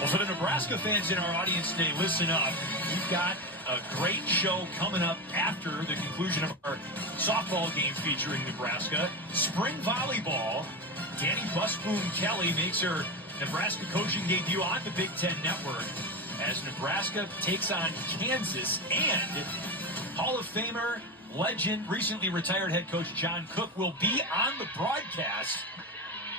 Well, for the Nebraska fans in our audience today, listen up. We've got a great show coming up after the conclusion of our softball game featuring Nebraska. Spring volleyball. Danny Busboom Kelly makes her Nebraska coaching debut on the Big Ten Network as Nebraska takes on Kansas, and Hall of Famer, legend, recently retired head coach John Cook will be on the broadcast.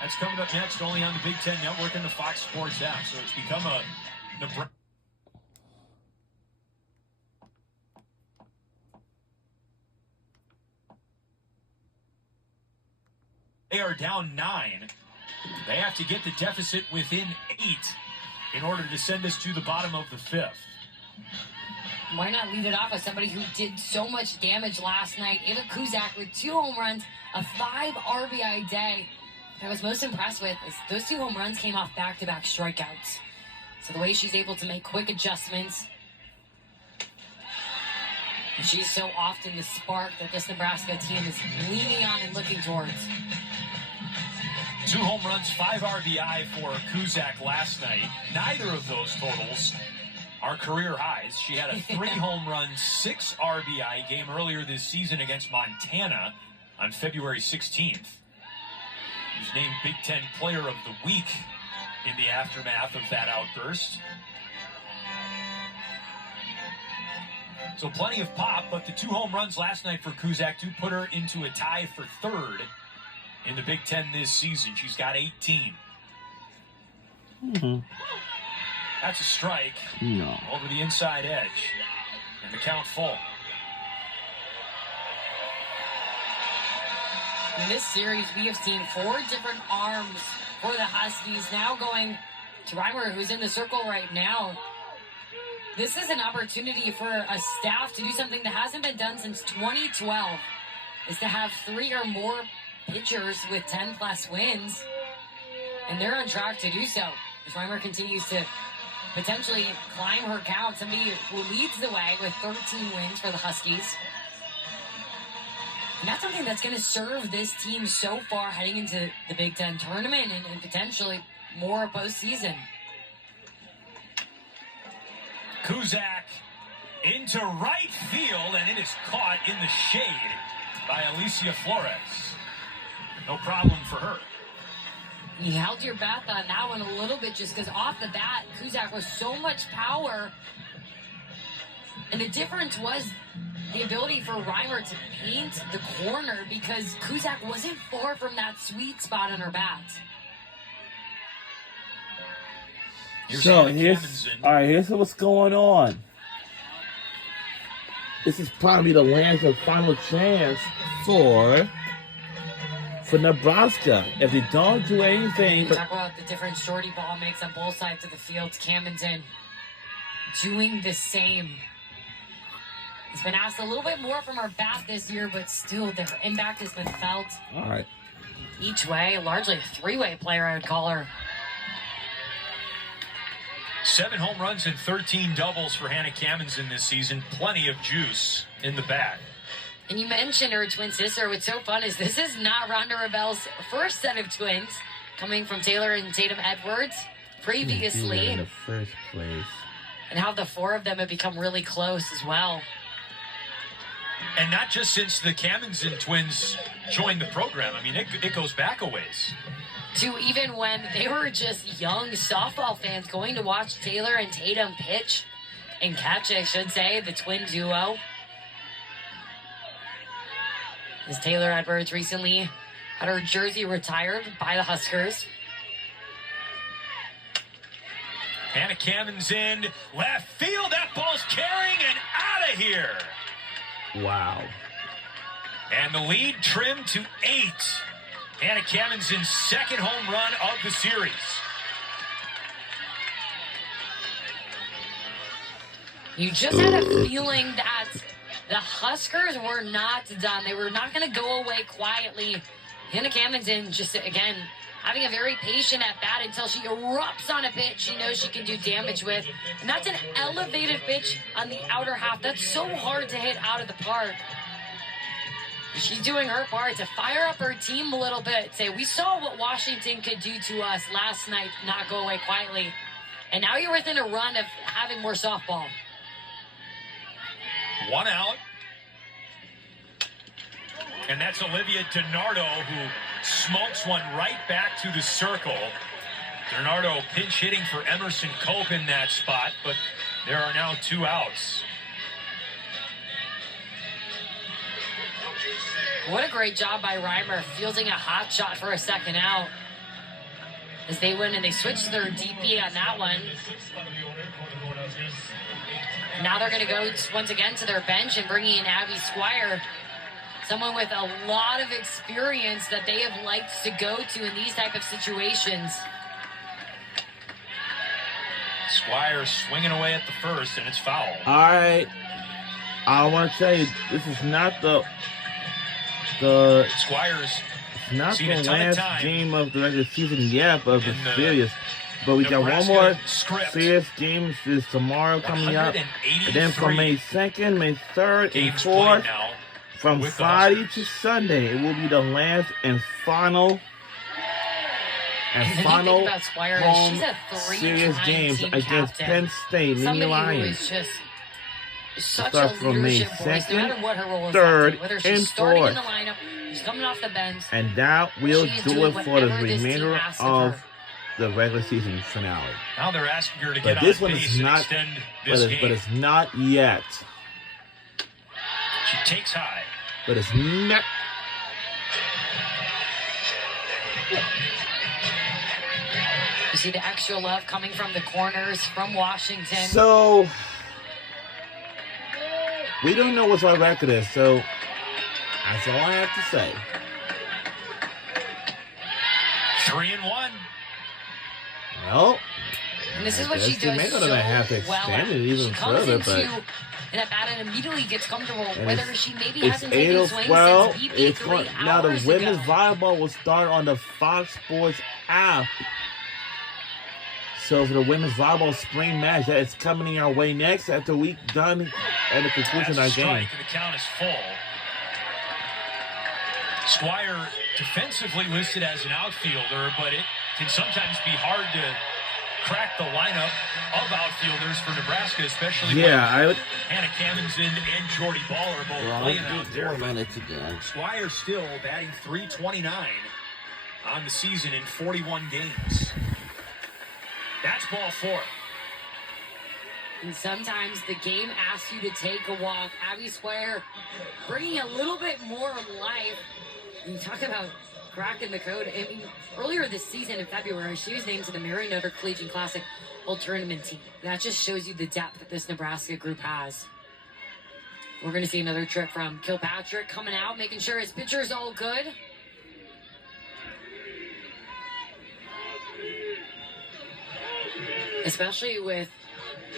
That's coming up next, only on the Big Ten Network and the Fox Sports app. So it's become a Nebraska. They are down 9. They have to get the deficit within 8 in order to send us to the bottom of the 5th. Why not lead it off with somebody who did so much damage last night? Ava Kuzak with 2 home runs, a 5 RBI day. What I was most impressed with is those 2 home runs came off back-to-back strikeouts. So the way she's able to make quick adjustments. And she's so often the spark that this Nebraska team is leaning on and looking towards. 2 home runs, 5 RBI for Kuzak last night. Neither of those totals are career highs. She had a 3 home run, 6 RBI game earlier this season against Montana on February 16th. She was named Big Ten Player of the Week in the aftermath of that outburst. So plenty of pop, but the 2 home runs last night for Kuzak do put her into a tie for 3rd in the Big Ten this season. She's got 18. That's a strike. No. Over the inside edge. And the count full. In this series, we have seen 4 different arms for the Huskies. Now going to Reimer, who's in the circle right now. This is an opportunity for a staff to do something that hasn't been done since 2012, is to have 3 or more pitchers with 10-plus wins. And they're on track to do so as Reimer continues to potentially climb her count. Somebody who leads the way with 13 wins for the Huskies. And that's something that's going to serve this team so far heading into the Big Ten tournament and potentially more postseason. Kuzak into right field, and it is caught in the shade by Alicia Flores. No problem for her. You held your breath on that one a little bit just because off the bat, Kuzak was so much power. And the difference was the ability for Reimer to paint the corner because Kuzak wasn't far from that sweet spot on her bat. So here's what's going on. This is probably the last and final chance for Nebraska. If they don't do anything, Talk about the different shorty ball makes on both sides of the field. Camden doing the same. He's been asked a little bit more from our bat this year, but still their impact has been felt. All right. Each way, largely a 3-way player, I would call her. 7 home runs and 13 doubles for Hannah Camdenson this season. Plenty of juice in the bat. And you mentioned her twin sister. What's so fun is this is not Rhonda Ravel's first set of twins, coming from Taylor and Tatum Edwards previously. In the first place. And how the 4 of them have become really close as well. And not just since the Camdenson twins joined the program. I mean, it goes back a ways. To even when they were just young softball fans going to watch Taylor and Tatum pitch and catch, I should say, the twin duo. As Taylor Edwards recently had her jersey retired by the Huskers. Hannah Camdenson, left field. That ball's carrying and out of here. Wow. And the lead trimmed to 8. Hannah Camdenson's 2nd home run of the series. You just had a feeling that the Huskers were not done. They were not going to go away quietly. Hannah Camdenson just, again, having a very patient at-bat until she erupts on a pitch she knows she can do damage with. And that's an elevated pitch on the outer half. That's so hard to hit out of the park. She's doing her part to fire up her team a little bit. Say, we saw what Washington could do to us last night, not go away quietly. And now you're within a run of having more softball. 1 out. And that's Olivia DiNardo, who smokes one right back to the circle. DiNardo pinch hitting for Emerson Cope in that spot, but there are now 2 outs. What a great job by Reimer, fielding a hot shot for a second out. As they win and they switch to their DP on that one. Now they're going to go once again to their bench and bringing in Abby Squire, someone with a lot of experience that they have liked to go to in these type of situations. Squire swinging away at the first, and it's foul. All right. I want to tell you, this is not the Squire's not seen the a ton of last time game of the regular season yet, but in it's the serious. But we got one Nebraska more script. serious game is tomorrow coming up. And then from May 2nd, May 3rd, and games 4th, played now from with the Friday Huskers. to Sunday, it will be the last and final And you think about Squire, home she's a serious three-time games team against captain. Penn State, Mini Somebody who Lions. is just such Starts a from May leadership voice, no 2nd, matter what her role is, 3rd, that day, whether and she's starting in 4th. the lineup, she's coming off the bench. And that will She is do doing it for the whatever this team remainder asks of of her. the regular season finale. Now they're asking her to But get this on one base is and not, extend but this it's, but game. it's not yet. She takes high. But it's not. You see the extra love coming from the corners from Washington. So we don't know what our record is. So that's all I have to say. 3-1. Well, And this is what I she guess they may does not so have to well. extend it even She comes further, into but that bat and immediately gets comfortable, and whether she maybe it's hasn't taken swings since 8:12. BP It's 3 going, now the hours women's ago. volleyball will start on the Fox Sports app. So for the women's volleyball spring match, that is coming our way next after we done at the conclusion of That's a our game. strike, and the count is full. Squire defensively listed as an outfielder, but it can sometimes be hard to crack the lineup of outfielders for Nebraska, especially Yeah, I when would. Hannah Camenzind and Jordy Ball are both Well, playing out there. 4 minutes again. Squire still batting .329 on the season in 41 games. That's ball 4. And sometimes the game asks you to take a walk. Abby Squire bringing a little bit more life. You talk about cracking the code. I mean, earlier this season in February, she was named to the Marinotter Collegiate Classic Old Tournament team. That just shows you the depth that this Nebraska group has. We're going to see another trip from Kilpatrick coming out, making sure his pitcher's all good. Especially with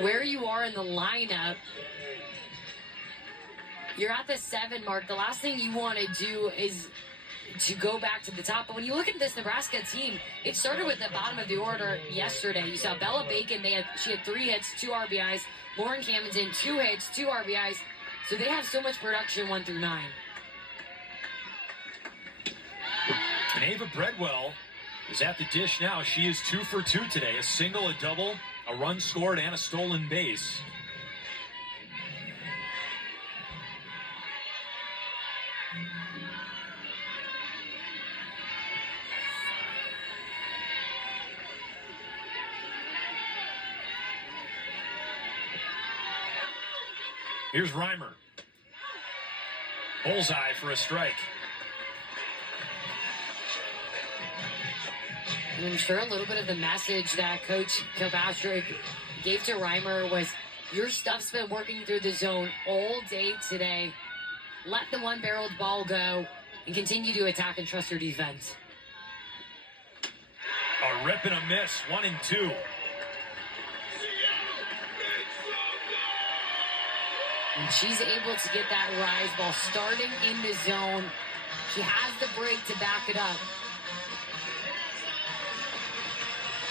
where you are in the lineup. You're at the 7 mark. The last thing you want to do is to go back to the top. But when you look at this Nebraska team, it started with the bottom of the order yesterday. You saw Bella Bacon. She had 3 hits, 2 RBIs. Lauren Camenzind, 2 hits, 2 RBIs. So they have so much production 1 through 9. And Ava Breadwell is at the dish now. She is 2 for 2 today. A single, a double, a run scored, and a stolen base. Here's Reimer. Bullseye for a strike. And I'm sure a little bit of the message that Coach Kilpatrick gave to Reimer was, your stuff's been working through the zone all day today. Let the one-barreled ball go and continue to attack and trust your defense. A rip and a miss, 1 and 2. And she's able to get that rise ball starting in the zone. She has the break to back it up.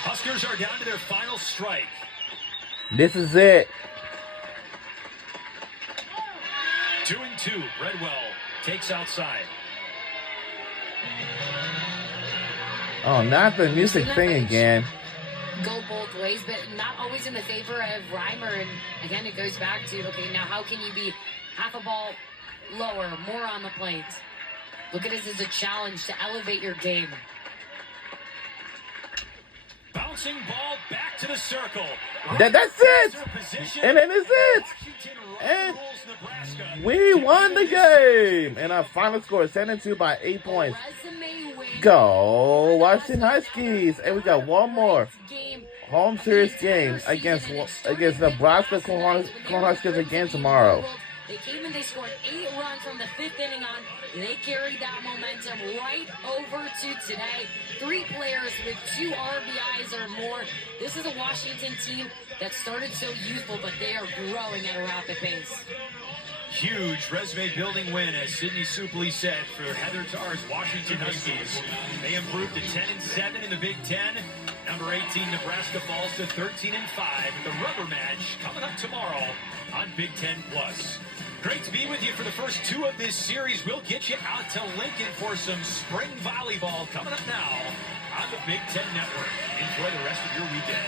Huskers are down to their final strike. This is it. 2 and 2. Breadwell takes outside. Oh, not the music thing again. go both ways, but not always in the favor of Reimer. And again, it goes back to, okay, now how can you be half a ball lower, more on the plate? Look at this as a challenge to elevate your game. Bouncing ball back to the circle. That's it. And then it's it. And we won the game. And our final score is 10-2 by 8 points. Go Washington Huskies. And we got one more home series game against Nebraska Cornhuskers again tomorrow. They came and they scored 8 runs from the 5th inning on. They carried that momentum right over to today. 3 players with 2 RBIs or more. This is a Washington team that started so youthful, but they are growing at a rapid pace. Huge resume-building win, as Sidney Supley said, for Heather Tarr's Washington Huskies. They improved to 10-7 in the Big Ten. Number 18, Nebraska falls to 13-5. The rubber match coming up tomorrow on Big Ten Plus. Great to be with you for the first 2 of this series. We'll get you out to Lincoln for some spring volleyball coming up now on the Big Ten Network. Enjoy the rest of your weekend.